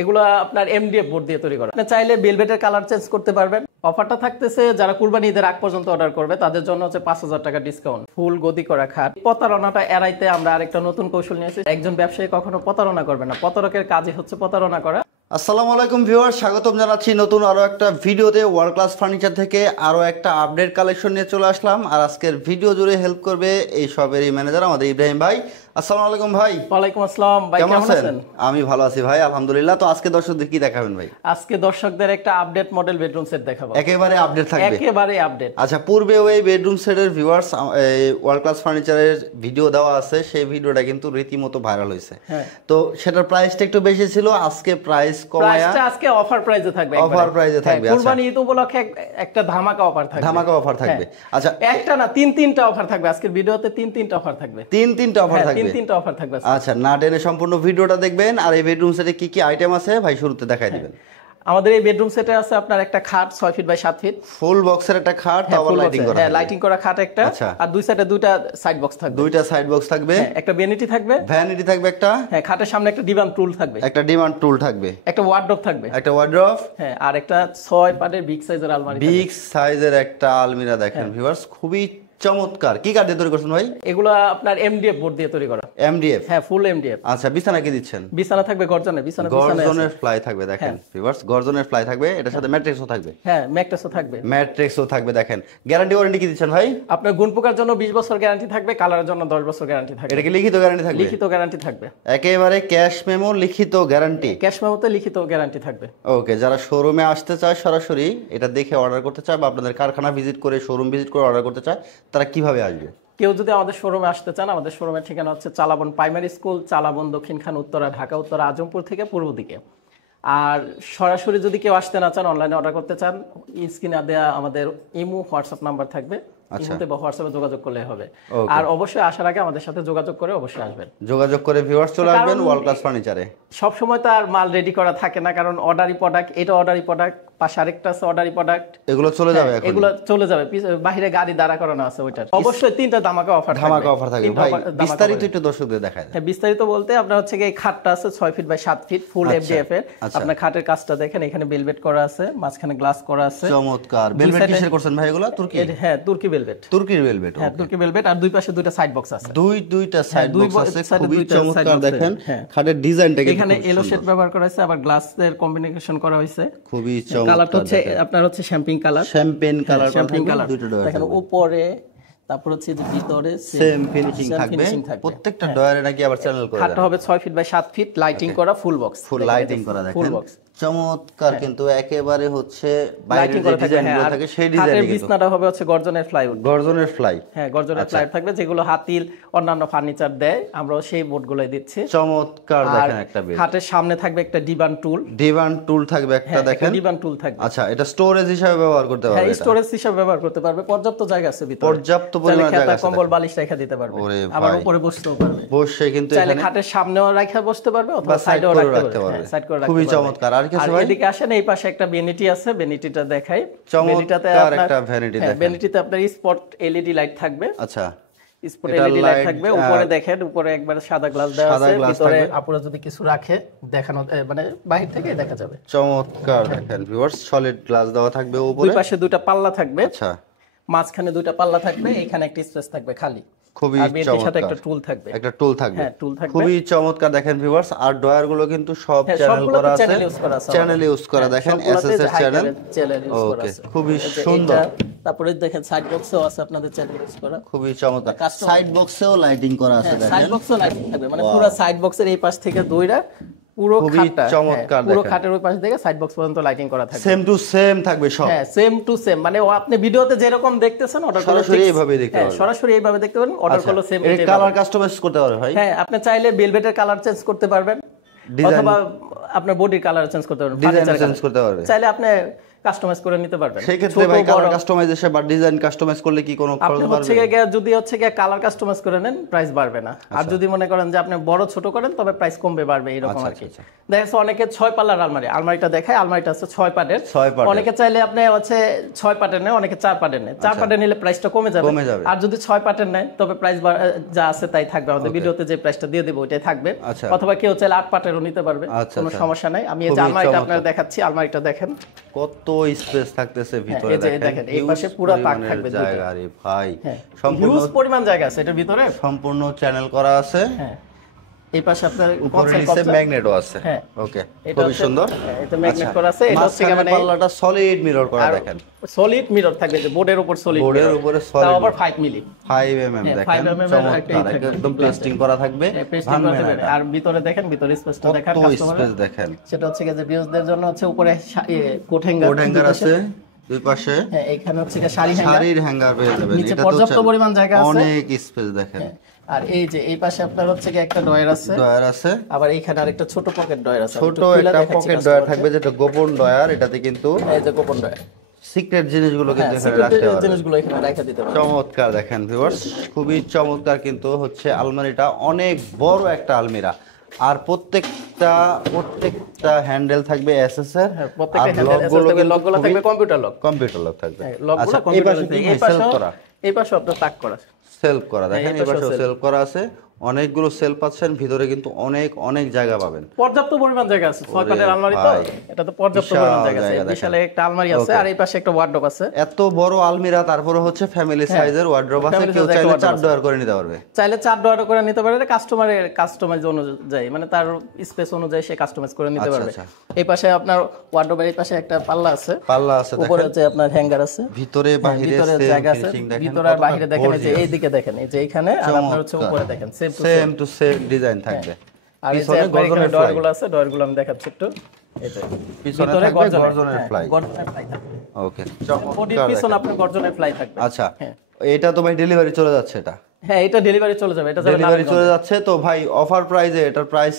এগুলো আপনার MDF board দিয়ে তৈরি করা। আপনি চাইলে ভেলভেটের কালার চেঞ্জ করতে পারবেন। অফারটা থাকতেছে যারা কুরবানি ঈদের আগ পর্যন্ত অর্ডার করবে তাদের জন্য হচ্ছে 5,000 টাকা ডিসকাউন্ট, ফুল গদি করা খাট। প্রতারণাটা এড়াইতে আমরা আরেকটা নতুন কৌশল নিয়েছি। একজন ব্যবসায়ী কখনো প্রতারণা করবে না, প্রতারকের কাজই হচ্ছে প্রতারণা করা। আসসালামু আলাইকুম ভিউয়ার, স্বাগতম জানাচ্ছি নতুন আরো একটা ভিডিওতে। ওয়ার্ল্ড ক্লাস ফার্নিচার থেকে আরো একটা আপডেট কালেকশন নিয়ে চলে আসলাম। আর আজকের ভিডিও জুড়ে হেল্প করবে এই শপেরই ম্যানেজার আমাদের ইব্রাহিম ভাই। আসসালামু আলাইকুম ভাই। ওয়ালাইকুম আসসালাম ভাই, কেমন আছেন? আমি ভালো আছি ভাই, আলহামদুলিল্লাহ। তো আজকে দর্শকদের কি দেখাবেন ভাই? আজকে দর্শকদের একটা আপডেট মডেল বেডরুম সেট দেখাবো। একেবারে আপডেট থাকবে, একেবারে আপডেট। আচ্ছা, পূর্বে ওই বেডরুম সেটের ভিউয়ার্স ওয়ার্ল্ড ক্লাস ফার্নিচারের ভিডিও দেওয়া আছে, সেই ভিডিওটা কিন্তু রীতিমতো ভাইরাল হয়েছে। তো সেটার প্রাইসটা একটু বেশি ছিল, আজকে প্রাইস কমায়া আজকে অফার প্রাইসে থাকবে। অফার প্রাইসে থাকবে। কুরবানি ঈদ উপলক্ষে একটা ধামাকা অফার থাকবে। ধামাকা অফার থাকবে। আচ্ছা, একটা না তিনটা অফার থাকবে আজকের ভিডিওতে। তিনটা অফার থাকবে। তিনটা অফার থাকবে। তিনটা অফার থাকবে। আচ্ছা, না টেনে সম্পূর্ণ ভিডিওটা দেখবেন। আর এই বেডরুম সেটে কি কি আইটেম আছে ভাই শুরুতে দেখাই দিবেন। আমাদের এই বেডরুম সেটে আছে আপনার একটা খাট 6 ফিট বাই 7 ফিট, ফুল বক্সের একটা খাট, আবার লাইটিং করা। হ্যাঁ, লাইটিং করা খাট একটা। আর দুই সাইডে দুইটা সাইড বক্স থাকবে। দুইটা সাইড বক্স থাকবে। একটা ভ্যানিটি থাকবে। ভ্যানিটি থাকবে একটা। হ্যাঁ, খাটের সামনে একটা ডিভান টুল থাকবে। একটা ডিভান টুল থাকবে। একটা ওয়ার্ডরোব থাকবে। একটা ওয়ার্ডরোব। হ্যাঁ, আর একটা 6 পাটের বিগ সাইজের আলমারি। বিগ সাইজের একটা আলমিরা দেখেন ভিউয়ার্স, খুবই চমৎকার। কি কাঠ দিয়ে তৈরি করছেন ভাই? এগুলো আপনার এমডিএফ বোর্ড দিয়ে তৈরি করা। এমডিএফ? হ্যাঁ, ফুল এমডিএফ। আচ্ছা, বিছানা কি দিচ্ছেন? বিছানা থাকবে গর্জনের। গর্জনের ফ্লাই থাকবে দেখেন ভিউয়ার্স, গর্জনের ফ্লাই থাকবে। এটার সাথে ম্যাট্রিক্সও থাকবে। হ্যাঁ, ম্যাট্রিক্সও থাকবে। ম্যাট্রিক্সও থাকবে দেখেন। গ্যারান্টি ওয়ারেন্টি কি দিচ্ছেন ভাই? আপনার গুণ পোকার জন্য 20 বছর গ্যারান্টি থাকবে, কালারের জন্য 10 বছর গ্যারান্টি থাকবে। এটা কি লিখিত গ্যারান্টি থাকবে? লিখিত গ্যারান্টি থাকবে। একেবারে ক্যাশ মেমো লিখিত গ্যারান্টি। ক্যাশ মেমোতে লিখিত গ্যারান্টি থাকবে। ওকে, যারা শোরুমে আসতে চায় সরাসরি এটা দেখে অর্ডার করতে চায়, বা আপনাদের কারখানা ভিজিট করে শোরুম ভিজিট করে অর্ডার করতে চায়, তারা কিভাবে আসবে? কেউ যদি আমাদের শোরুমে আসতে চান, আমাদের শোরুমের ঠিকানা হচ্ছে চালাবন প্রাইমারি স্কুল, চালাবন দক্ষিণখান উত্তরা, ঢাকা উত্তরা আজমপুর থেকে পূর্ব দিকে। আর সরাসরি যদি কেউ আসতে না চান, অনলাইনে অর্ডার করতে চান, স্ক্রিনে দেওয়া আমাদের ইমো হোয়াটসঅ্যাপ নাম্বার থাকবে। ইমোতে বা হোয়াটসঅ্যাপে যোগাযোগ করলে হবে। আর অবশ্যই আসার আগে আমাদের সাথে যোগাযোগ করে অবশ্যই আসবেন। যোগাযোগ করে ভিউয়ার্স চলে আসবেন ওয়ার্ল্ড ক্লাস ফার্নিচারে। সব সময় তো আর মাল রেডি করা থাকে না, কারণ অর্ডারি প্রোডাক্ট, এটা অর্ডারি প্রোডাক্ট, পাশে আরেকটা আছে অর্ডারি প্রোডাক্ট। এগুলো চলে যাবে এখন? এগুলো চলে যাবে, বাইরে গাড়ি দাঁড়া করানো আছে ওইটার। অবশ্যই তিনটা ধামাকা অফার থাকবে। ধামাকা অফার থাকবে ভাই, বিস্তারিত একটু দর্শকদের দেখায়। হ্যাঁ, বিস্তারিত বলতে আপনার হচ্ছে এই খাটটা আছে 6 ফিট বাই 7 ফিট, ফুল এফডিএফ এর। আপনার খাটের কাজটা দেখেন, এখানে ভেলভেট করা আছে, মাঝখানে গ্লাস করা আছে। চমৎকার। ভেলভেট কিসের করছেন ভাই এগুলো? তুর্কি? হ্যাঁ, তুর্কি ভেলভেট। তুর্কির ভেলভেট। হ্যাঁ, তুর্কি ভেলভেট। আর দুই পাশে দুইটা সাইড বক্স আছে। দুইটা সাইড বক্স আছে, খুবই চমৎকার। দেখেন খাটের ডিজাইনটা এখানে এলো শেড ব্যবহার করা হয়েছে, আবার গ্লাসের কম্বিনেশন করা হয়েছে। খুবই চমৎকার। কালারটা হচ্ছে আপনার হচ্ছে champagne colour. Champagne colour. Champagne colour. দেখেন উপরে, তারপর হচ্ছে যে ভিতরে সেম ফিনিশিং থাকবে। প্রত্যেকটা ডয়ারে নাকি আবার চ্যানেল করা। খাটটা হবে 6 ফিট বাই 7 ফিট, লাইটিং করা, ফুল বক্স। ফুল লাইটিং করা দেখেন। ফুল বক্স চমৎকার, কিন্তু একেবারে হচ্ছে বাইরের যে ডিজাইনগুলো থাকে সেই ডিজাইনে। খাটের বিছনাটা হবে হচ্ছে গর্জনের ফ্লাইউড। গর্জনের ফ্লাই? হ্যাঁ, গর্জনের ফ্লাই থাকবে, যেগুলো হাতিল অন্যান্য ফার্নিচার দেয়, আমরাও সেই বোর্ডগুলোই দিচ্ছি। চমৎকার দেখেন একটা বেড। খাটের সামনে থাকবে একটা ডিভান টুল। ডিভান টুল থাকবে একটা দেখেন। ডিভান টুল থাকবে। আচ্ছা, এটা স্টোরেজ হিসেবে ব্যবহার করতে পারবে? হ্যাঁ, স্টোরেজ হিসেবে ব্যবহার করতে পারবে। পর্যাপ্ত জায়গা আছে ভিতরে। পর্যাপ্ত পরিমাণ জায়গা আছে। কম্বল বালিশ রেখে দিতে পারবে। আবার উপরে বসতেও পারবে। বসে কিন্তু চাইলে খাটের সামনেও রেখে বসতে পারবে অথবা সাইডেও রাখতে পারবে। সাইড করে রাখতে পারবে। খুবই চমৎকার। আর কিছু ভাই? এদিকে আসেন, এই পাশে একটা ভ্যানিটি আছে, ভ্যানিটিটা দেখাই। চমৎকার একটা ভ্যানিটি দেখেন। ভ্যানিটিতে আপনার স্পট এলইডি লাইট থাকবে। আচ্ছা, স্পট এলইডি লাইট থাকবে। উপরে দেখেন, উপরে একবার সাদা গ্লাস দেওয়া আছে, ভিতরে আপুরা যদি কিছু রাখে দেখানো, মানে বাইরে থেকে দেখা যাবে। চমৎকার দেখেন ভিউয়ার্স, সলিড গ্লাস দেওয়া থাকবে। উপরে দুই পাশে দুইটা পাল্লা থাকবে। আচ্ছা, মাঝখানে দুইটা পাল্লা থাকবে, এখানে একটা স্পেস থাকবে খালি। খুবই চমৎকার। সাথে একটা টুল থাকবে। একটা টুল থাকবে। হ্যাঁ, টুল থাকবে। খুবই চমৎকার দেখেন ভিউয়ার্স। আর ডয়ার গুলো কিন্তু সব চ্যানেল করা আছে। চ্যানেল ইউজ করা দেখেন, এসএস এর চ্যানেল ইউজ করা আছে। খুবই সুন্দর। তারপরে দেখেন সাইড বক্সেও আছে আপনাদের চ্যানেল ইউজ করা। খুবই চমৎকার। সাইড বক্সেও লাইটিং করা আছে দেখেন। সাইড বক্সেও লাইটিং থাকবে, মানে পুরো সাইড বক্সের এই পাশ থেকে দইরা পুরো খাটটা, চমৎকার দেখেন। পুরো খাটের ওই পাশ থেকে সাইড বক্স পর্যন্ত লাইটিং করা থাকবে। সেম টু সেম থাকবে সব। হ্যাঁ, সেম টু সেম, মানে আপনি ভিডিওতে যেরকম দেখতেছেন অর্ডার করলে সরাসরি এইভাবে দেখতে পারবেন। সরাসরি এইভাবে দেখতে পারবেন, অর্ডার করলে সেম। এর কালার কাস্টমাইজ করতে পারবে ভাই? হ্যাঁ, আপনি চাইলে ভেলভেটের কালার চেঞ্জ করতে পারবেন, অথবা আপনার বডির কালার চেঞ্জ করতে পারবেন, ডিজাইন চেঞ্জ করতে পারবে। চাইলে আপনি কাস্টমাইজ করে নিতে পারবেন। সেই ক্ষেত্রে ভাই কালার কাস্টমাইজেশন বা ডিজাইন কাস্টমাইজ করলে কি কোনো খরচ আপনি বাড়বে? হচ্ছে গিয়ে যদি হচ্ছে গিয়ে কালার কাস্টমাইজ করে নেন প্রাইস বাড়বে না, আর যদি মনে করেন যে আপনি বড় ছোট করেন তবে প্রাইস কমবে বাড়বে এরকম আর কি। দেখা যাচ্ছে অনেকে 6 পাল্লার আলমারিটা দেখায়, আলমারিটা হচ্ছে 6 পাটের। অনেকে চাইলে আপনি হচ্ছে 6 পাটের নেয়, অনেকে 4 পাটের নেয়। 4 পাটের নিলে প্রাইসটা কমে যাবে, আর যদি 6 পাটের নেয় তবে প্রাইস যা আছে তাই থাকবে। আমাদের ভিডিওতে যে প্রাইসটা দিয়ে দেব ওইটাই থাকবে। অথবা কেউ চাইলে 8 পাটেরও নিতে পারবে, কোনো সমস্যা নাই। আমি এই যে আলমারিটা আপনাদের দেখাচ্ছি, আলমারিটা দেখেন কত স্পেস থাকতেছে ভিতরে। দেখেন এই পাশে পুরো তাক থাকবে জায়গা। আরে ভাই সম্পূর্ণ পরিমাণ জায়গা আছে এটার ভিতরে, সম্পূর্ণ চ্যানেল করা আছে। হ্যাঁ এই পাশে আপনার উপরে নিচে ম্যাগনেটও আছে। হ্যাঁ ওকে, খুবই সুন্দর। এটা ম্যাগনেট করা আছে। এটা হচ্ছে মানে পাল্লাটা সলিড মিরর করা, দেখেন সলিড মিরর থাকবে, যে বোর্ডের উপর সলিড, বোর্ডের উপরে সলিড, তাও আবার 5 মিলি 5 mm দেখেন, চমৎকার একদম প্লাস্টিং করা থাকবে। আর ভিতরে দেখেন, ভিতরে স্পেসটা দেখেন, স্পেস দেখেন। সেটা হচ্ছে যে ভিউজদের জন্য হচ্ছে উপরে কোট হ্যাঙ্গার আছে দুই পাশে। হ্যাঁ এখানে হচ্ছে শাড়ির হ্যাঙ্গার পেয়ে যাবেন। নিচে পর্যাপ্ত পরিমাণ জায়গা আছে, অনেক স্পেস দেখেন। আর এই যে এই পাশে আপনার হচ্ছে কি একটা ডয়ার আছে, আবার এইখানে আরেকটা ছোট পকেট ডয়ার আছে, ছোট একটা পকেট ডয়ার থাকবে, যেটা গোপন ডয়ার। এটাতে কিন্তু এই যে গোপন ডয়ার, সিক্রেট জিনিসগুলো কিন্তু এখানে রাখতে পারবেন, জিনিসগুলো এখানে রাখা দিতে পারবেন। চমৎকার দেখেন ভিউয়ার্স, খুবই চমৎকার। কিন্তু হচ্ছে আলমারিটা অনেক বড় একটা আলমিরা, আর প্রত্যেকটা হ্যান্ডেল থাকবে এসএস এর, আর লকগুলো থাকবে কম্পিউটার লক থাকবে। আচ্ছা এই পাশে কি সেলফ করা? এই পাশে আপনার তাক করা, সেলফ করা দেখেন, এই পাশে সেলফ করা আছে। অনেকগুলো সেল পাচ্ছেন, ভিতরে কিন্তু অনেক জায়গা পাবেন, পর্যাপ্ত পরিমাণ জায়গা আছে। 6 পাটের আলমারি তো, এটা তো পর্যাপ্ত পরিমাণ জায়গা আছে। বিশাল একটা আলমারি আছে, আর এই পাশে একটা ওয়ার্ডরোব আছে। এত বড় আলমিরা, তারপরে হচ্ছে ফ্যামিলি সাইজের ওয়ার্ডরোব আছে। কেউ চাইলে 4 ডয়ার করে নিতে পারবে, চাইলে 4 ডয়ার করে নিতে পারবে। কাস্টমারের কাস্টমাইজ অনুযায়ী, মানে তার স্পেস অনুযায়ী সে কাস্টমাইজ করে নিতে পারবে। এই পাশে আপনার ওয়ার্ডরোবের এই পাশে একটা পাল্লা আছে, উপরে আছে আপনার হ্যাঙ্গার আছে, ভিতরে বাইরে জায়গা আছে, ভিতরে আর বাইরে দেখেন। এই যে এইদিকে দেখেন, এই যে এখানে, আর আপনার হচ্ছে উপরে দেখেন সেম টু সেম ডিজাইন থাকবে। আর এই যে গর্জনের ডয়ারগুলো আছে, ডয়ারগুলো আমি দেখাচ্ছি একটু। এই যে পিছনে থাকবে গর্জনের ফ্লাই। ওকে, বডির পিছনে আপনার গর্জনের ফ্লাই থাকবে। আচ্ছা, এটা তো ভাই ডেলিভারি চলে যাচ্ছে? এটা হ্যাঁ, এটা ডেলিভারি চলে যাবে, এটা ডেলিভারি চলে যাচ্ছে। তো ভাই অফার প্রাইসে এটার প্রাইস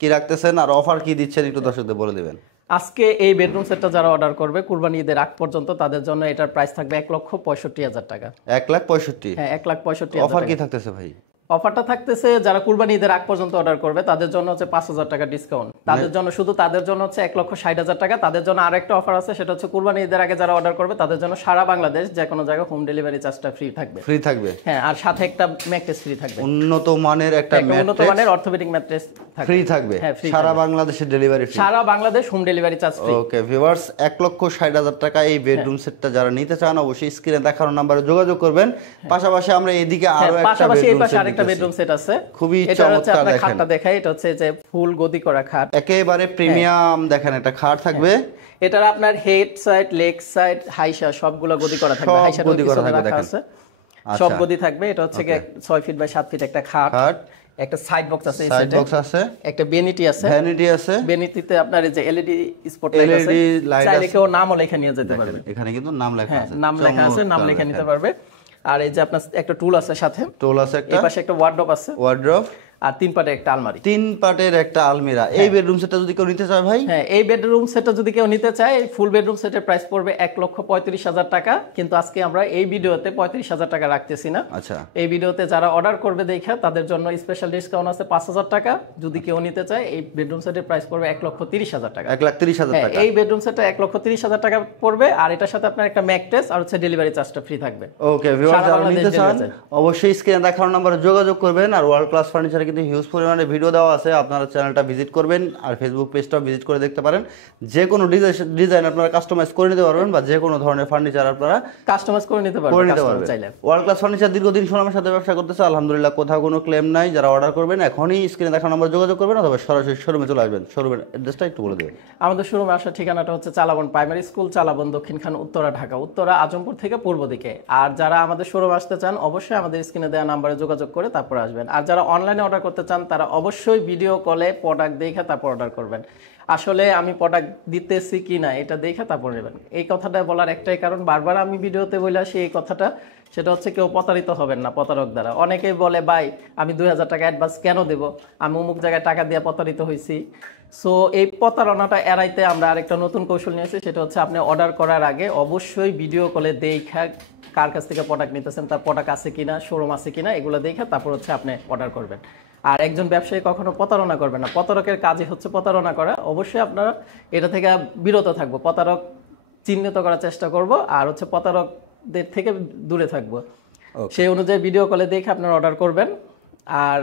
কি রাখতেছেন, আর অফার কি দিচ্ছেন একটু দর্শকদের বলে দিবেন। আজকে এই বেডরুম সেটটা যারা অর্ডার করবে কুরবানি ঈদের আগ পর্যন্ত, তাদের জন্য এটার প্রাইস থাকবে 1,65,000 টাকা। 1,65,000? হ্যাঁ 1,65,000। অফার কি থাকতেছে ভাই? অফারটা থাকতেছে যারা কুরবানি ঈদের আগ পর্যন্ত অর্ডার করবে তাদের জন্য হচ্ছে 5,000 টাকা ডিসকাউন্ট। তাদের জন্য, শুধু তাদের জন্য হচ্ছে 1,60,000 টাকা। তাদের জন্য আরেকটা অফার আছে, সেটা হচ্ছে কুরবানি ঈদের আগে যারা অর্ডার করবে তাদের জন্য সারা বাংলাদেশ যে কোনো জায়গায় হোম ডেলিভারি চার্জটা ফ্রি থাকবে। হ্যাঁ, আর সাথে একটা ম্যাট্রেস ফ্রি থাকবে, উন্নত মানের একটা উন্নত মানের অর্থোপেডিক ম্যাট্রেস ফ্রি থাকবে। সারা বাংলাদেশে ডেলিভারি ফ্রি, সারা Bangladesh home delivery charge free. Okay viewers, 1,60,000 টাকা এই বেডরুম সেটটা যারা নিতে চান অবশ্যই স্ক্রিনে দেখানো নম্বরে যোগাযোগ করবেন। পাশাপাশি আমরা এদিকে আরো আরেকটা বেডরুম সেট আছে, খুবই চমৎকার দেখেন। খাটটা দেখাই, এটা হচ্ছে যে ফুল গদি করা খাট, একেবারে প্রিমিয়াম দেখেন একটা খাট থাকবে। এটার আপনার হেড সাইড, লেগ সাইড, হাইসা সবগুলো গদি করা থাকবে। হাইসা গদি করা আছে, সব গদি থাকবে। এটা হচ্ছে 6 ফিট বাই 7 ফিট একটা খাট। একটা সাইড বক্স আছে, একটা ভ্যানিটি আছে। ভ্যানিটিতে আপনার এই যে এলইডি স্পট লাইট আছে, চাইলে কেউ নামও লেখা নিয়ে যেতে পারবে। এখানে কিন্তু নাম লেখা আছে, নাম লেখা নিতে পারবে। আর এই যে আপনার একটা টুল আছে, সাথে এই পাশে একটা ওয়ার্ডরোব আছে, আর 3 পাটের একটা আলমারি, 3 পাটের একটা আলমিরা। এই বেডরুম সেটটা যদি কেউ নিতে চায় ভাই, হ্যাঁ এই বেডরুম সেটটা যদি কেউ নিতে চায়, এই ফুল বেডরুম সেটের প্রাইস পড়বে 1,35,000 টাকা। কিন্তু আজকে আমরা এই ভিডিওতে 35,000 টাকা রাখতেছি না। আচ্ছা, এই ভিডিওতে যারা অর্ডার করবে দেখা তাদের জন্য স্পেশাল ডিসকাউন্ট আছে 5,000 টাকা। যদি কেউ নিতে চায়, এই বেডরুম সেটের প্রাইস পড়বে 1,30,000 টাকা। 1,30,000 টাকা এই বেডরুম সেটটা 1,30,000 টাকা পড়বে, আর এটার সাথে আপনার একটা ম্যাট্রেস আর হচ্ছে ডেলিভারি চার্জটা ফ্রি থাকবে। ওকে ভিউয়ার্স, যারা নিতে চান অবশ্যই স্ক্রিনে দেখানো নম্বরে যোগাযোগ করবেন। আর ওয়ার্ল্ড ক্লাস ফার্নিচারে কিন্তু হিউজ পরিমাণে ভিডিও দেওয়া আছে, আপনারা চ্যানেলটা ভিজিট করবেন, আর ফেসবুক পেজটাও ভিজিট করে দেখতে পারেন। যে কোনো ডিজাইন আপনারা কাস্টমাইজ করে নিতে পারবেন, বা যে কোনো ধরনের ফার্নিচার আপনারা কাস্টমাইজ করে নিতে পারবেন চাইলে। ওয়ার্ল্ড ক্লাস ফার্নিচার দীর্ঘদিন সুনামের সাথে ব্যবসা করতেছে, আলহামদুলিল্লাহ, কোথাও কোনো ক্লেম নাই। যারা অর্ডার করবেন এখনই স্ক্রিনে দেখানো নম্বরে যোগাযোগ করবেন, অথবা সরাসরি শোরুমে চলে আসবেন। শোরুমের অ্যাড্রেসটা একটু বলে দেবেন। আমাদের শোরুমে আসার ঠিকানাটা হচ্ছে চালাবন প্রাইমারি স্কুল, চালাবন দক্ষিণখান, উত্তরা, ঢাকা, উত্তরা আজমপুর থেকে পূর্ব দিকে। আর যারা আমাদের শোরুমে আসতে চান অবশ্যই আমাদের স্ক্রিনে দেওয়া নাম্বারে যোগাযোগ করে তারপর আসবেন। আর যারা অনলাইনে অর্ডার করতে চান তারা অবশ্যই ভিডিও কলে প্রোডাক্ট দেখে তারপর অর্ডার করবেন। আসলে আমি প্রোডাক্ট দিতেছি কি না এটা দেখে তারপর নেবেন। এই কথাটা বলার একটাই কারণ, বারবার আমি ভিডিওতে বলে আসি এই কথাটা, সেটা হচ্ছে কেউ প্রতারিত হবেন না প্রতারক দ্বারা। অনেকেই বলে ভাই আমি 2,000 টাকা অ্যাডভান্স কেন দেব, আমি অমুক জায়গায় টাকা দিয়ে প্রতারিত হয়েছি, সো এই প্রতারণাটা এড়াইতে আমরা আরেকটা নতুন কৌশল নিয়েছি, সেটা হচ্ছে আপনি অর্ডার করার আগে অবশ্যই ভিডিও কলে দেখা কার কাছ থেকে প্রোডাক্ট নিতেছেন, তার প্রোডাক্ট আছে কিনা, শোরুম আছে কিনা, এগুলো দেখে তারপর হচ্ছে আপনি অর্ডার করবেন। আর একজন ব্যবসায়ী কখনো প্রতারণা করবে না, প্রতারকের কাজই হচ্ছে প্রতারণা করা। অবশ্যই আপনারা এটা থেকে বিরত থাকবো, প্রতারক চিহ্নিত করার চেষ্টা করব, আর হচ্ছে প্রতারকদের থেকে দূরে থাকবো। সেই অনুযায়ী ভিডিও কলে দেখে আপনারা অর্ডার করবেন। আর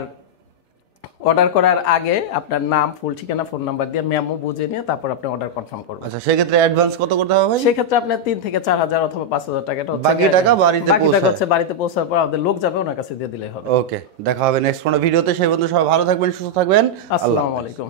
অর্ডার করার আগে আপনার নাম, ফুল ঠিকানা, ফোন নাম্বার দিয়ে মেমো বুঝে নিয়ে তারপর আপনি অর্ডার কনফার্ম করবেন। আচ্ছা, সেক্ষেত্রে অ্যাডভান্স কত করতে হবে ভাই? সেক্ষেত্রে আপনার 3 থেকে 4,000 অথবা 5,000 টাকাটা হচ্ছে বাকি টাকা বাড়িতে বাকি টাকা হচ্ছে বাড়িতে পৌঁছার পর আমাদের লোক যাবে, ওনার কাছে দিয়ে দিলেই হবে। ওকে, দেখা হবে নেক্সট কোনো ভিডিওতে। সেই পর্যন্ত সবাই ভালো থাকবেন, সুস্থ থাকবেন। আসসালামু আলাইকুম।